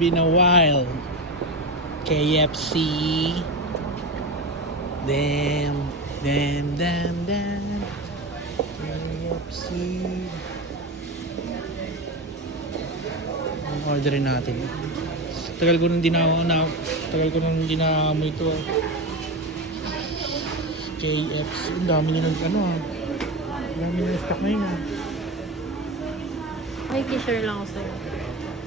been a while. KFC. Damn. KFC. Orderin natin. Tagal ko nang dinaamoy ito. KFC. Ang dami nyo ng Ang dami nyo ng stock ngayon. May t-shirt lang ako sa'yo.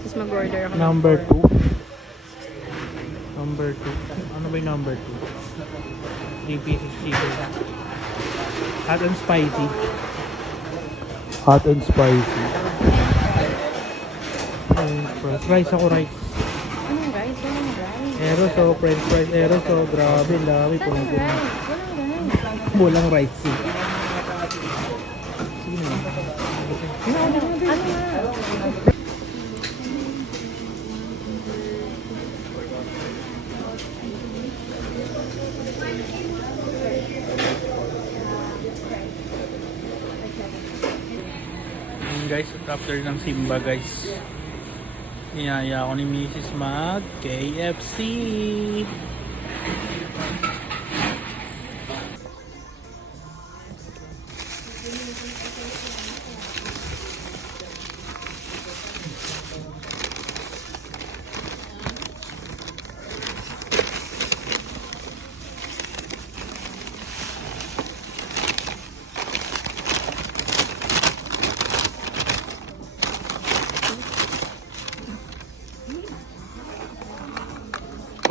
Tapos mag-order ako. Number 2. Number 2. Ano ba yung number 2? 3 pieces chicken. Hot and spicy. Hot and spicy. Rice ako, rice. Anong rice? Walang rice. Eroso, french fries, eroso. Grabe, dami. Walang rice. Walang rice. Sige na. Ano nga? Guys, at after ng Simba guys, niyaya ako ni Mrs. mag KFC.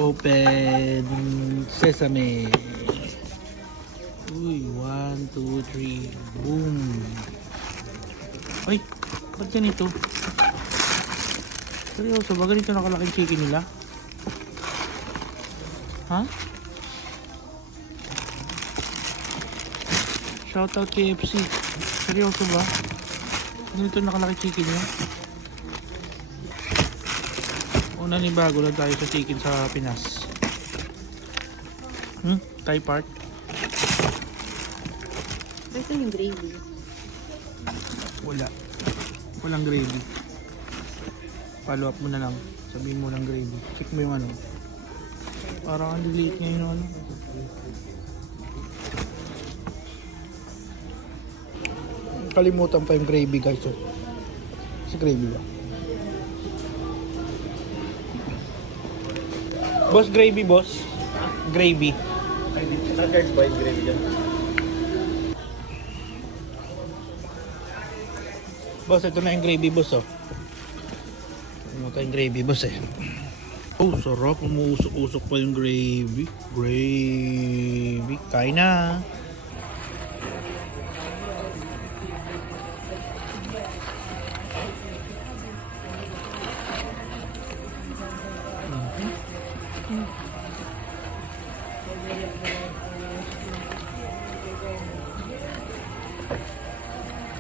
Open sesame. Uy, 1, 2, 3, boom. Ay, ba't ganito? Seryoso ba? Ganito nakalaking chicken nila? Ha? Shoutout KFC. Seryoso ba? Ganito nakalaki chicken nyo? Una ni bago lang tayo sa chicken sa Pinas. Thai part. Ito yung gravy. Wala. Walang gravy. Follow up mo na lang. Sabihin mo lang gravy. Check mo yung ano. Parang ang delete niya yung ano. Kalimutan pa yung gravy guys. Oh. Si gravy ba? Boss, gravy boss. Gravy. Nuggets ba yung gravy dyan? Boss, ito na yung gravy boss oh. Ano tayong gravy boss eh. Oh, sarap. Umuusok-usok pa yung gravy. Gravy. Kain na.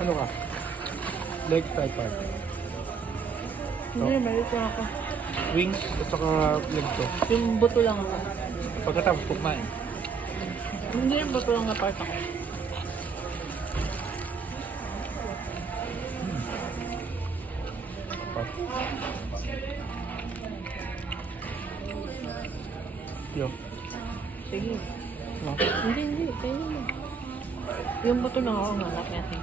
Ano ka? Leg Thai part. Hindi, mali ko ako. Wings at saka leg to. Yung buto lang ako. Pagkatapos kumain. Hindi yung buto lang na part ako. Yo. Sige. No? Hindi. Kaya mo. Yung buto lang ako nga. Laki natin.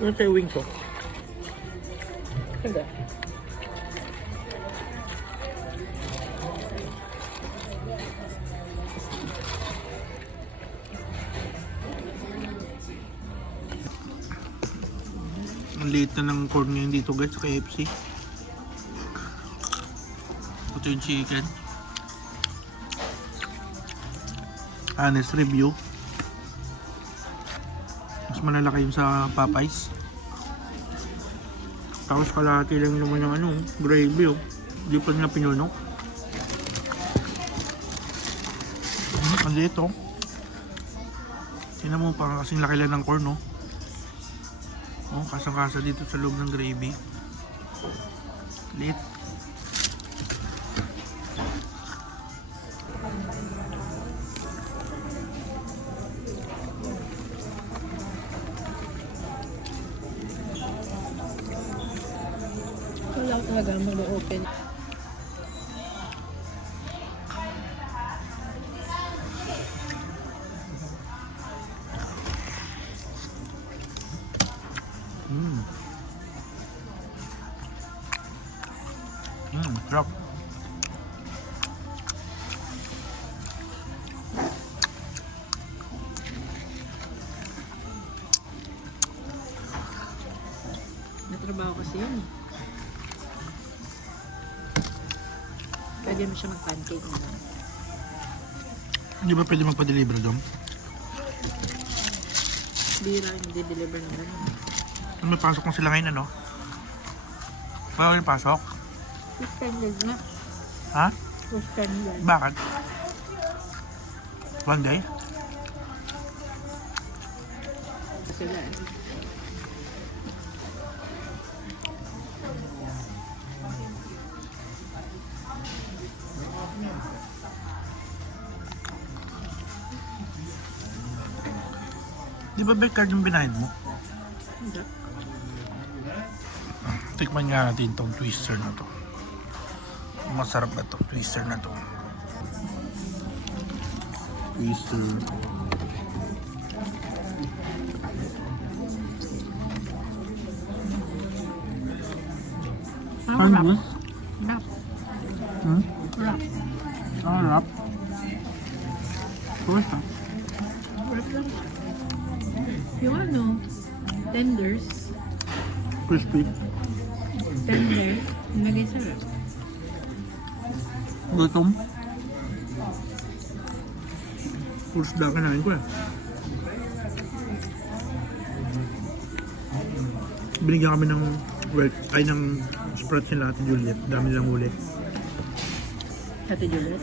Ano sa'yo wing ko? Hindi. Ang liit na ng corn ngayon dito guys sa KFC. Ito yung chicken. Honest review. Mas malalaki yung sa Popeyes. Tapos kalahati lang naman yung ano, gravy oh. Hindi pa nila pinunok. Maliit oh. Tingnan mo, parang kasing laki lang ng corn, no? Oh, kasang-kasa dito sa loob ng gravy. Liit. Wala ko talaga mag-open. Sarap. Natrabaho kasi yun. Pwede mo siya mag-pancake na. Hindi ba pwede magpa-deliver doon? Bira, hindi deliver ng gano'n. May pasok kung sila ngayon, ano? Wala yung pasok? Suspended na. Ha? Suspended. Bakit? One day? Kasi wala. Di ba baked card yung binayad mo? Hindi. Tikman nga natin tong twister na to. Masarap na to, twister na to. Twister. Sarap. Ano? Sarap. Hmm? Sarap. Sarap. Basta. Sarap lang. Yung ano, tenders. Crispy. Tender. Nagay sarap. Gutom. Puro isda kinain ko eh. Binigyan kami ng ng Sprouts nila Ate Juliet. Dami nilang huli. Ate Juliet.